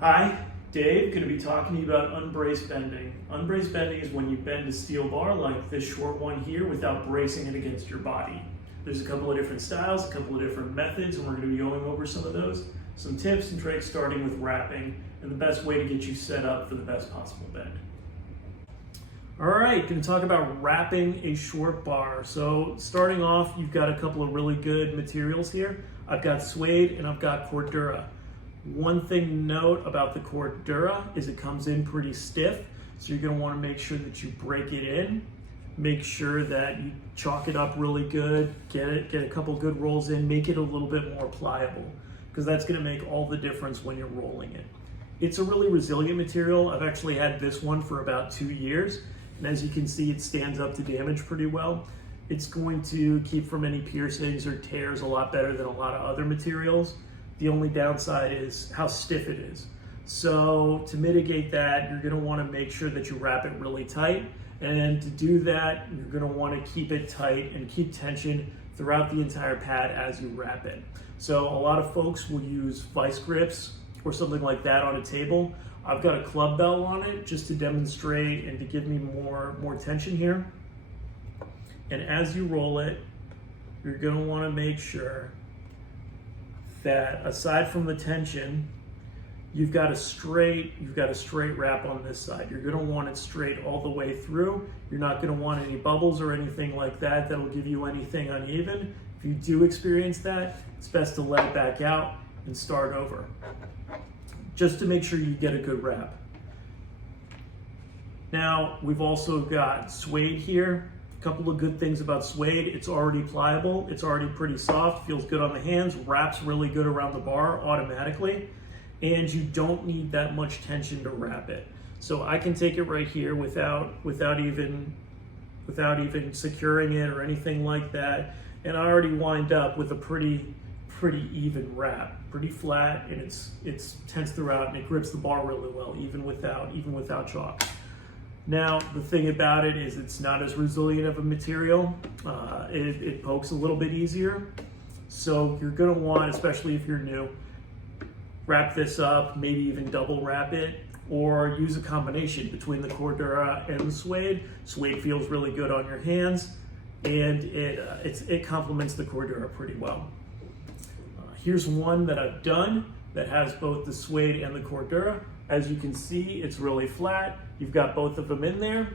Hi, Dave. Going to be talking to you about unbraced bending. Unbraced bending is when you bend a steel bar like this short one here without bracing it against your body. There's a couple of different styles, a couple of different methods, and we're going to be going over some of those. Some tips and tricks starting with wrapping and the best way to get you set up for the best possible bend. All right, going to talk about wrapping a short bar. So starting off, you've got a couple of really good materials here. I've got suede and I've got Cordura. One thing to note about the Cordura is it comes in pretty stiff, so you're going to want to make sure that you break it in. Make sure that you chalk it up really good, get a couple good rolls in, make it a little bit more pliable, because that's going to make all the difference when you're rolling it. It's a really resilient material. I've actually had this one for about 2 years, and as you can see, it stands up to damage pretty well. It's going to keep from any piercings or tears a lot better than a lot of other materials. The only downside is how stiff it is. So to mitigate that, you're gonna wanna make sure that you wrap it really tight. And to do that, you're gonna wanna keep it tight and keep tension throughout the entire pad as you wrap it. So a lot of folks will use vice grips or something like that on a table. I've got a club bell on it just to demonstrate and to give me more tension here. And as you roll it, you're gonna wanna make sure that aside from the tension, you've got a straight wrap on this side. You're gonna want it straight all the way through. You're not gonna want any bubbles or anything like that that'll give you anything uneven. If you do experience that, it's best to let it back out and start over, just to make sure you get a good wrap. Now, we've also got suede here. A couple of good things about suede: it's already pliable, it's already pretty soft, feels good on the hands, wraps really good around the bar automatically, and you don't need that much tension to wrap it. So I can take it right here without even securing it or anything like that, and I already wind up with a pretty even wrap, pretty flat, and it's tense throughout, and it grips the bar really well, even without chalk. Now, the thing about it is it's not as resilient of a material. It pokes a little bit easier. So you're gonna want, especially if you're new, wrap this up, maybe even double wrap it, or use a combination between the Cordura and the suede. Suede feels really good on your hands, and it complements the Cordura pretty well. Here's one that I've done that has both the suede and the Cordura. As you can see, it's really flat. You've got both of them in there.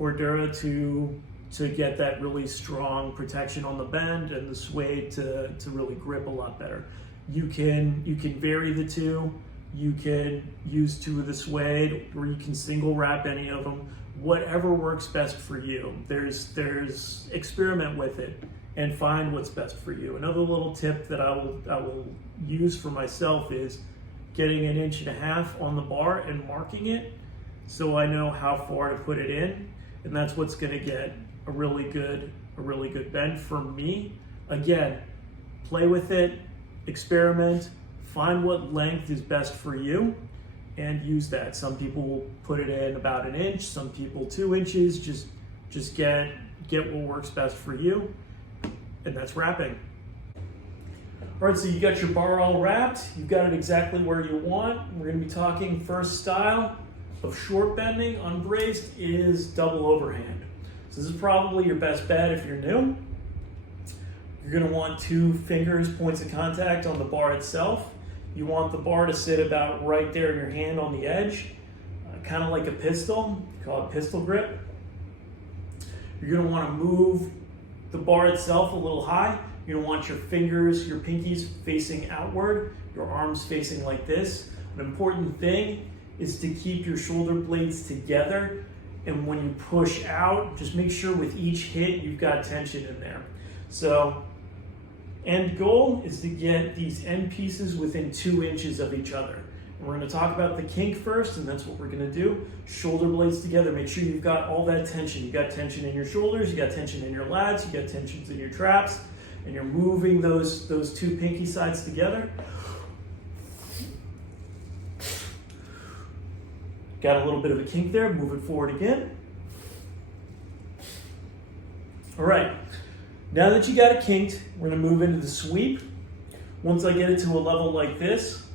Cordura to get that really strong protection on the bend, and the suede to really grip a lot better. You can vary the two. You can use 2 of the suede, or you can single wrap any of them. Whatever works best for you. There's experiment with it and find what's best for you. Another little tip that I will use for myself is getting 1.5 inches on the bar and marking it, so I know how far to put it in, and that's what's going to get a really good bend for me. Again, play with it, experiment, find what length is best for you, and use that. Some people will put it in about 1 inch, some people 2 inches. Just get what works best for you, and that's wrapping. All right, so you got your bar all wrapped. You've got it exactly where you want. We're gonna be talking first style of short bending, unbraced, is double overhand. So this is probably your best bet if you're new. You're gonna want 2 fingers, points of contact on the bar itself. You want the bar to sit about right there in your hand on the edge, kind of like a pistol, call it pistol grip. You're gonna wanna move the bar itself a little high. You're gonna want your fingers, your pinkies facing outward, your arms facing like this. An important thing is to keep your shoulder blades together, and when you push out, just make sure with each hit you've got tension in there. So, end goal is to get these end pieces within 2 inches of each other. And we're gonna talk about the kink first, and that's what we're gonna do. Shoulder blades together, make sure you've got all that tension. You've got tension in your shoulders, you got tension in your lats, you got tensions in your traps, and you're moving those 2 pinky sides together. Got a little bit of a kink there, move it forward again. All right, now that you got it kinked, we're gonna move into the sweep. Once I get it to a level like this,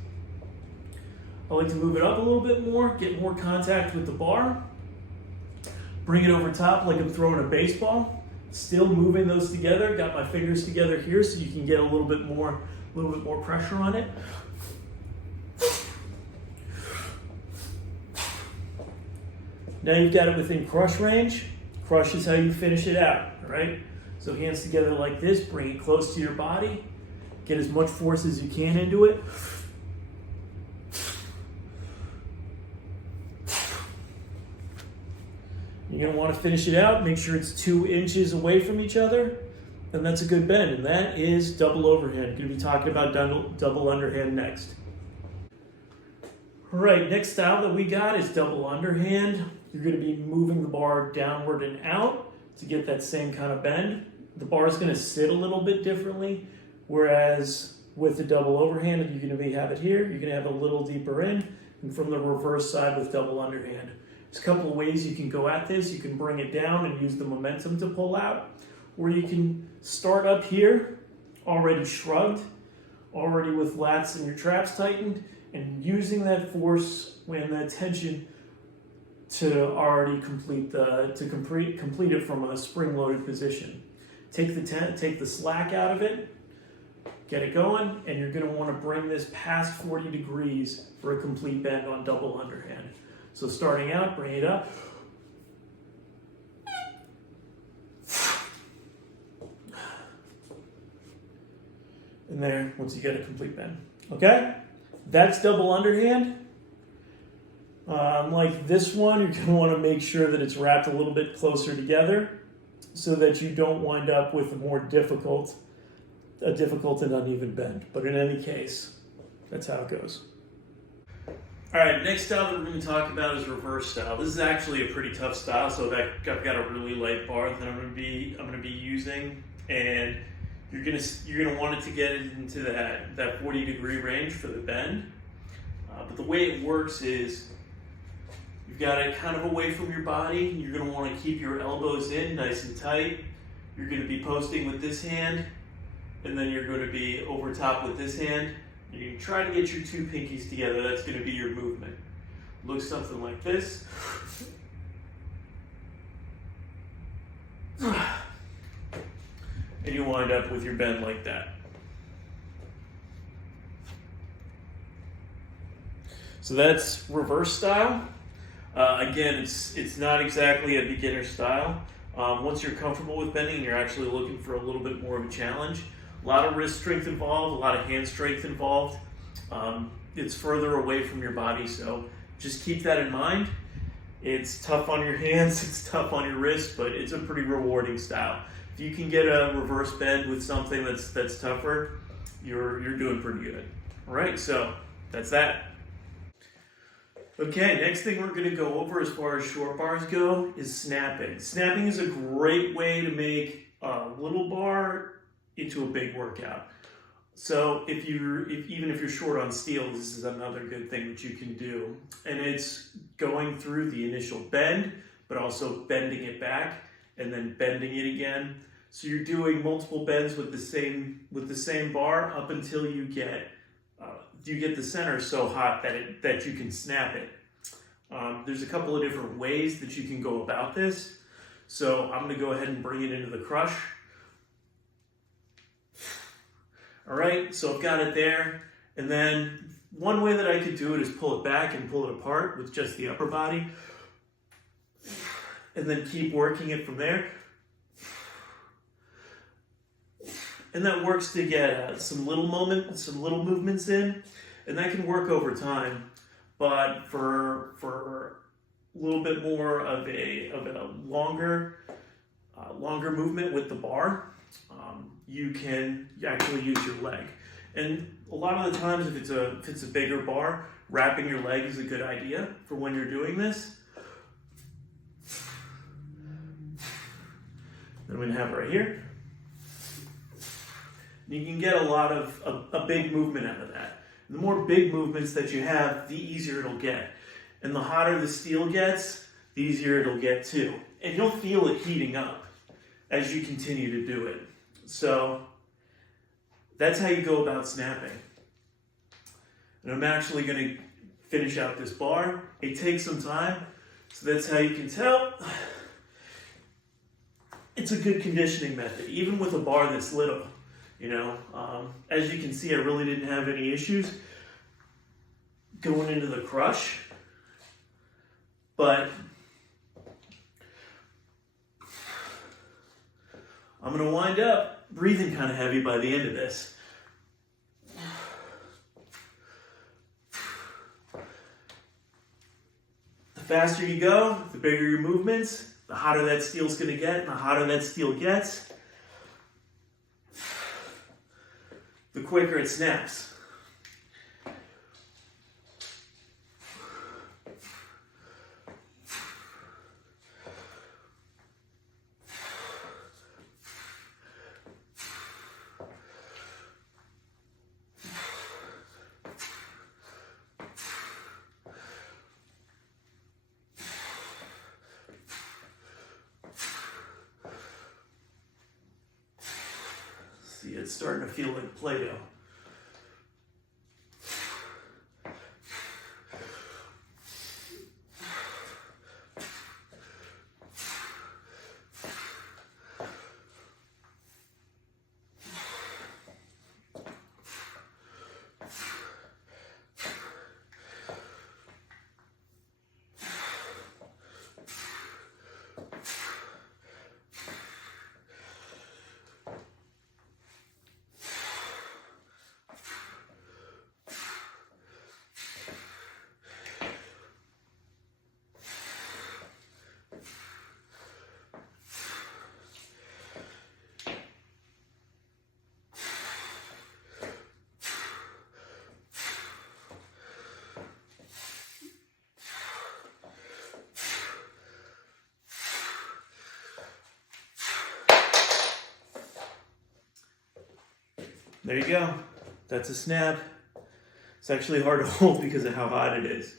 I like to move it up a little bit more, get more contact with the bar. Bring it over top like I'm throwing a baseball. Still moving those together. Got my fingers together here so you can get a little bit more pressure on it. Now you've got it within crush range. Crush is how you finish it out, all right? So hands together like this, bring it close to your body. Get as much force as you can into it. You're gonna wanna finish it out, make sure it's 2 inches away from each other, and that's a good bend, and that is double overhand. Gonna be talking about double underhand next. All right, next style that we got is double underhand. You're gonna be moving the bar downward and out to get that same kind of bend. The bar is gonna sit a little bit differently, whereas with the double overhand, you're gonna have it here, you're gonna have a little deeper in, and from the reverse side with double underhand. There's a couple of ways you can go at this. You can bring it down and use the momentum to pull out, or you can start up here, already shrugged, already with lats and your traps tightened, and using that force and that tension to already complete it from a spring-loaded position. Take the slack out of it, get it going, and you're going to want to bring this past 40 degrees for a complete bend on double underhand. So starting out, bring it up. And there, once you get a complete bend. Okay? That's double underhand. Like this one, you're going to want to make sure that it's wrapped a little bit closer together so that you don't wind up with a difficult and uneven bend. But in any case, that's how it goes. All right, next style that we're going to talk about is reverse style. This is actually a pretty tough style, so I've got a really light bar that I'm going to be using, and you're going to want it to get it into that 40-degree range for the bend. But the way it works is you've got it kind of away from your body. You're going to want to keep your elbows in nice and tight. You're going to be posting with this hand, and then you're going to be over top with this hand. You try to get your 2 pinkies together. That's going to be your movement. Looks something like this. And you wind up with your bend like that. So that's reverse style. Again, it's not exactly a beginner style. Once you're comfortable with bending and you're actually looking for a little bit more of a challenge, a lot of wrist strength involved, a lot of hand strength involved. It's further away from your body, so just keep that in mind. It's tough on your hands, it's tough on your wrists, but it's a pretty rewarding style. If you can get a reverse bend with something that's tougher, you're doing pretty good. All right, so that's that. Okay, next thing we're going to go over as far as short bars go is snapping. Snapping is a great way to make a little bar into a big workout. So even if you're short on steel, this is another good thing that you can do. And it's going through the initial bend, but also bending it back and then bending it again. So you're doing multiple bends with the same bar up until you get the center so hot that you can snap it. There's a couple of different ways that you can go about this. So I'm going to go ahead and bring it into the crush. All right, so I've got it there. And then one way that I could do it is pull it back and pull it apart with just the upper body. And then keep working it from there. And that works to get some little movements in. And that can work over time. But for a little bit more of a longer movement with the bar, you can actually use your leg. And a lot of the times, if it's a bigger bar, wrapping your leg is a good idea for when you're doing this. Then I'm going to have it right here. You can get a big movement out of that. The more big movements that you have, the easier it'll get. And the hotter the steel gets, the easier it'll get too. And you'll feel it heating up as you continue to do it. So that's how you go about snapping. And I'm actually going to finish out this bar. It takes some time, so that's how you can tell it's a good conditioning method, even with a bar this little. You know, as you can see, I really didn't have any issues going into the crush, but I'm gonna wind up breathing kind of heavy by the end of this. The faster you go, the bigger your movements, the hotter that steel's gonna get, and the hotter that steel gets, the quicker it snaps. See, it's starting to feel like Play-Doh. There you go. That's a snap. It's actually hard to hold because of how hot it is.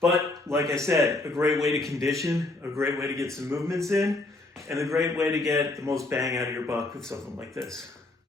But like I said, a great way to condition, a great way to get some movements in, and a great way to get the most bang out of your buck with something like this.